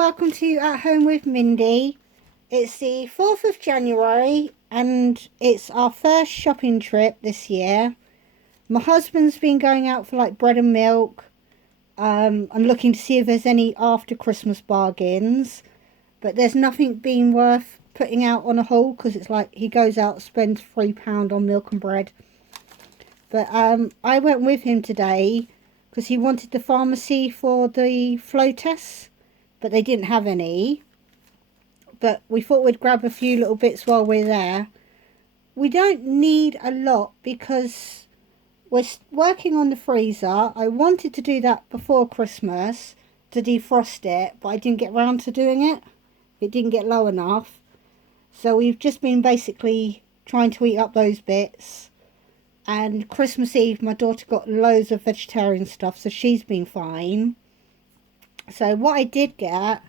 welcome to At Home with Mindy. It's the 4th of January and it's our first shopping trip this year. My husband's been going out for like bread and milk. I'm looking to see if there's any after Christmas bargains, but there's nothing being worth putting out on a haul because it's like he goes out, spends £3 on milk and bread. But I went with him today because he wanted the pharmacy for the flow tests, but they didn't have any. But we thought we'd grab a few little bits while we're there. We don't need a lot because we're working on the freezer. I wanted to do that before Christmas to defrost it, but I didn't get round to doing it. It didn't get low enough. So we've just been basically trying to eat up those bits. And Christmas Eve, my daughter got loads of vegetarian stuff, so she's been fine. So what I did get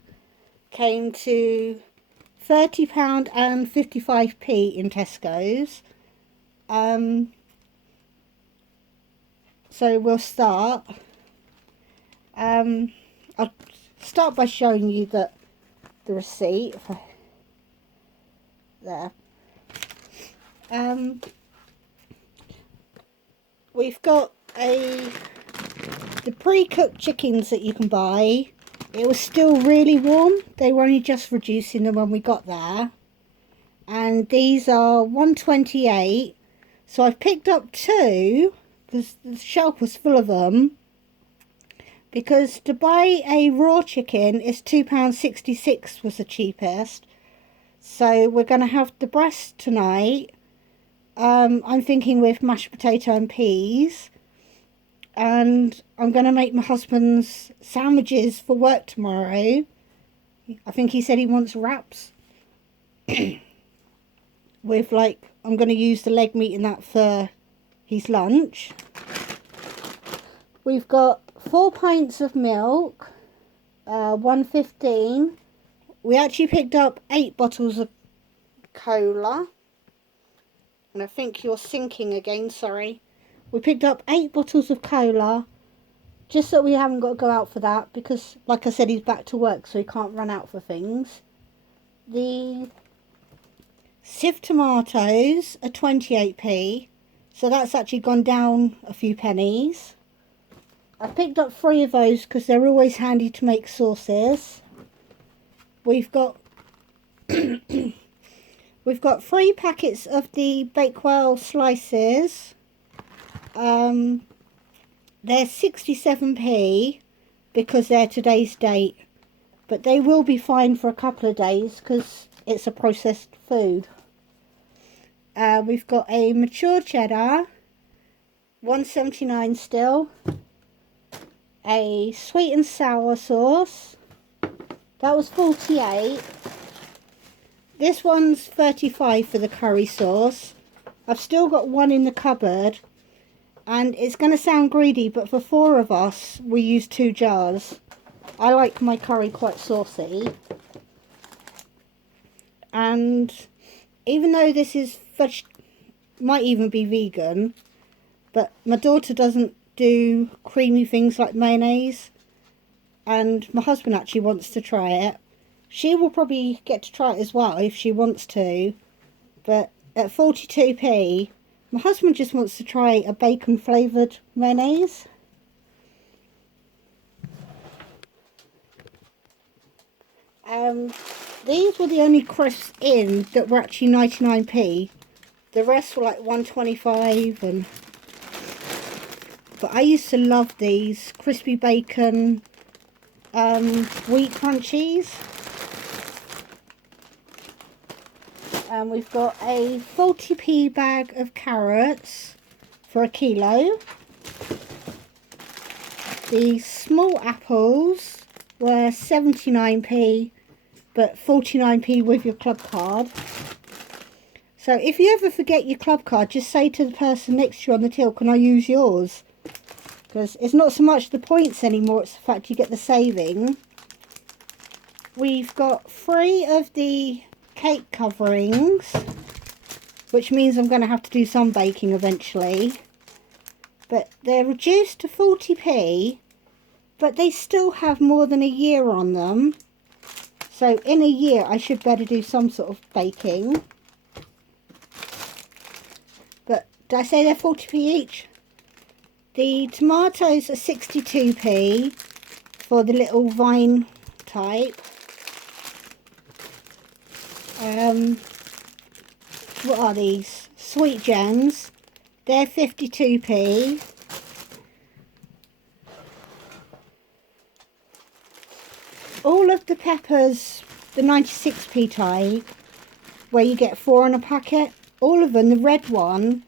came to £30 and 55p in Tesco's. So we'll start. I'll start by showing you the receipt. There. We've got the pre-cooked chickens that you can buy. It was still really warm. They were only just reducing them when we got there. And these are 128. So I've picked up two because the shelf was full of them. Because to buy a raw chicken is £2.66 was the cheapest. So we're going to have the breast tonight. I'm thinking with mashed potato and peas. And I'm going to make my husband's sandwiches for work tomorrow. I think he said he wants wraps. With I'm going to use the leg meat in that for his lunch. We've got 4 pints of milk. 1.15. We actually picked up 8 bottles of cola. And I think you're sinking again, sorry. We picked up 8 bottles of cola, just so we haven't got to go out for that, because, like I said, he's back to work, so he can't run out for things. The sieved tomatoes are 28p, so that's actually gone down a few pennies. I picked up 3 of those because they're always handy to make sauces. We've got we've got 3 packets of the Bakewell Slices. They're 67p because they're today's date, but they will be fine for a couple of days because it's a processed food. We've got a mature cheddar, 1.79 still. A sweet and sour sauce, that was 48. This one's 35 for the curry sauce. I've still got one in the cupboard. And it's going to sound greedy, but for 4 of us, we use 2 jars. I like my curry quite saucy. And even though this is might even be vegan, but my daughter doesn't do creamy things like mayonnaise. And my husband actually wants to try it. She will probably get to try it as well if she wants to. But at 42p... my husband just wants to try a bacon flavoured mayonnaise. These were the only crisps in that were actually 99p. The rest were like 125 and... But I used to love these crispy bacon wheat crunchies. And we've got a 40p bag of carrots for £1 kilo. The small apples were 79p, but 49p with your club card. So if you ever forget your club card, just say to the person next to you on the till, can I use yours? Because it's not so much the points anymore, it's the fact you get the saving. We've got 3 of the cake coverings, which means I'm going to have to do some baking eventually. But they're reduced to 40p, but they still have more than a year on them. So in a year I should better do some sort of baking. But did I say they're 40p each? The tomatoes are 62p for the little vine type. What are these? Sweet gems. They're 52p. All of the peppers, the 96p type, where you get 4 in a packet, all of them, the red one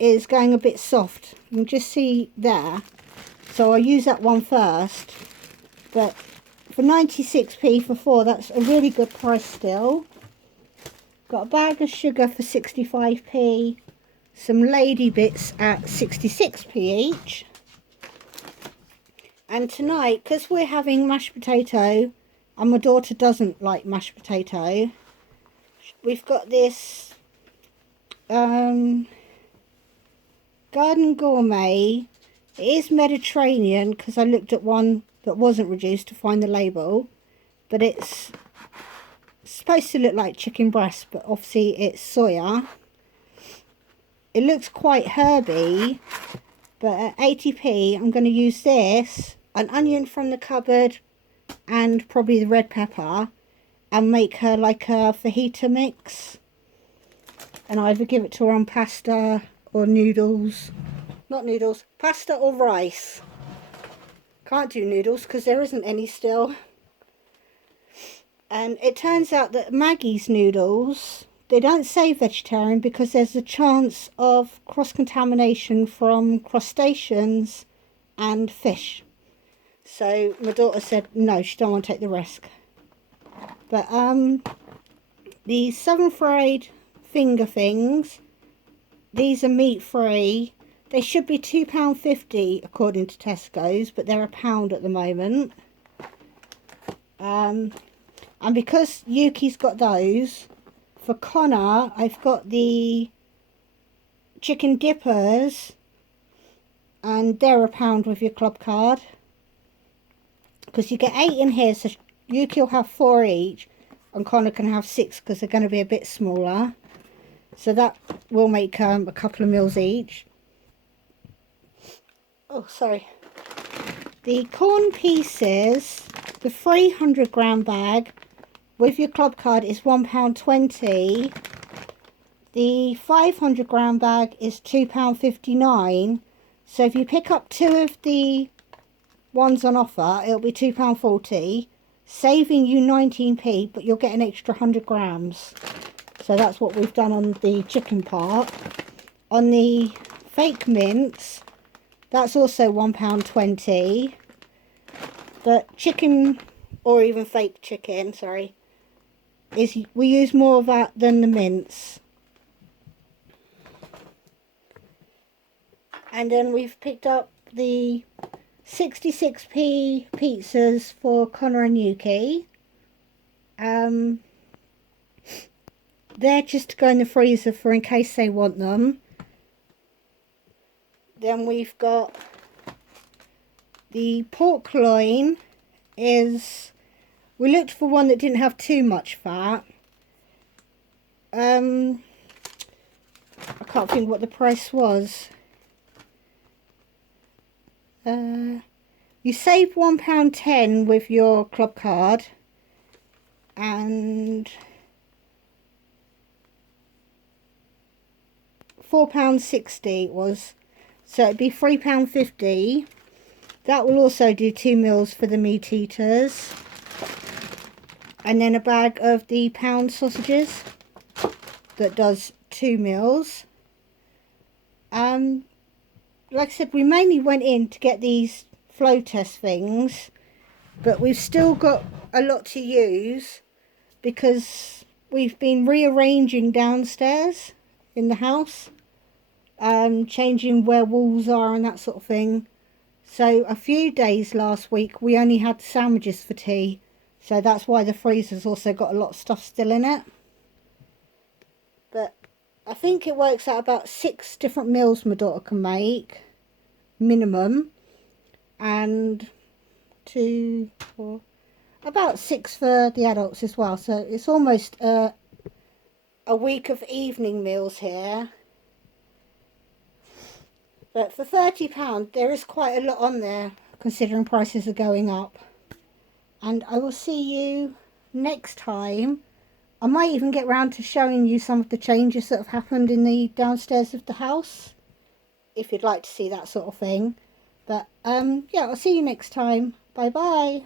is going a bit soft. You can just see there. So I'll use that one first. But for 96p for 4, that's a really good price still. Got a bag of sugar for 65p. Some lady bits at 66p each. And tonight, because we're having mashed potato, and my daughter doesn't like mashed potato, we've got this Garden Gourmet. It is Mediterranean, because I looked at one that wasn't reduced to find the label. But it's supposed to look like chicken breast, but obviously it's soya. It looks quite herby, but at 80p I'm going to use this, an onion from the cupboard, and probably the red pepper, and make her like a fajita mix, and either give it to her on pasta or noodles. Not noodles, pasta or rice. Can't do noodles because there isn't any still. And it turns out that Maggie's noodles, they don't say vegetarian because there's a chance of cross-contamination from crustaceans and fish. So my daughter said no, she don't want to take the risk. But the Southern Fried finger things, these are meat free. They should be £2.50 according to Tesco's, but they're £1 at the moment. And because Yuki's got those, for Connor I've got the chicken dippers, and they're £1 with your club card. Because you get 8 in here, so Yuki will have 4 each, and Connor can have 6 because they're going to be a bit smaller. So that will make a couple of meals each. Oh, sorry. The corn pieces, the 300 gram bag with your club card is £1.20. The 500 gram bag is £2.59. So if you pick up 2 of the ones on offer, it'll be £2.40, saving you 19p, but you'll get an extra 100 grams. So that's what we've done on the chicken part. On the fake mince, that's also £1.20. But chicken, or even fake chicken, sorry, is we use more of that than the mince. And then we've picked up the 66p pizzas for Connor and Yuki. They're just to go in the freezer for in case they want them. Then we've got the pork loin. We looked for one that didn't have too much fat. I can't think what the price was. You save £1.10 with your club card, and £4.60 it was, so it'd be £3.50. That will also do 2 meals for the meat eaters, and then a bag of the pound sausages that does 2 meals. Like I said, we mainly went in to get these flow test things, but we've still got a lot to use because we've been rearranging downstairs in the house, changing where walls are and that sort of thing. So a few days last week we only had sandwiches for tea, so that's why the freezer's also got a lot of stuff still in it. But I think it works out about 6 different meals my daughter can make, minimum. And 2, 4, about 6 for the adults as well. So it's almost a week of evening meals here. But for £30, there is quite a lot on there, considering prices are going up. And I will see you next time. I might even get round to showing you some of the changes that have happened in the downstairs of the house, if you'd like to see that sort of thing. But yeah, I'll see you next time. Bye bye.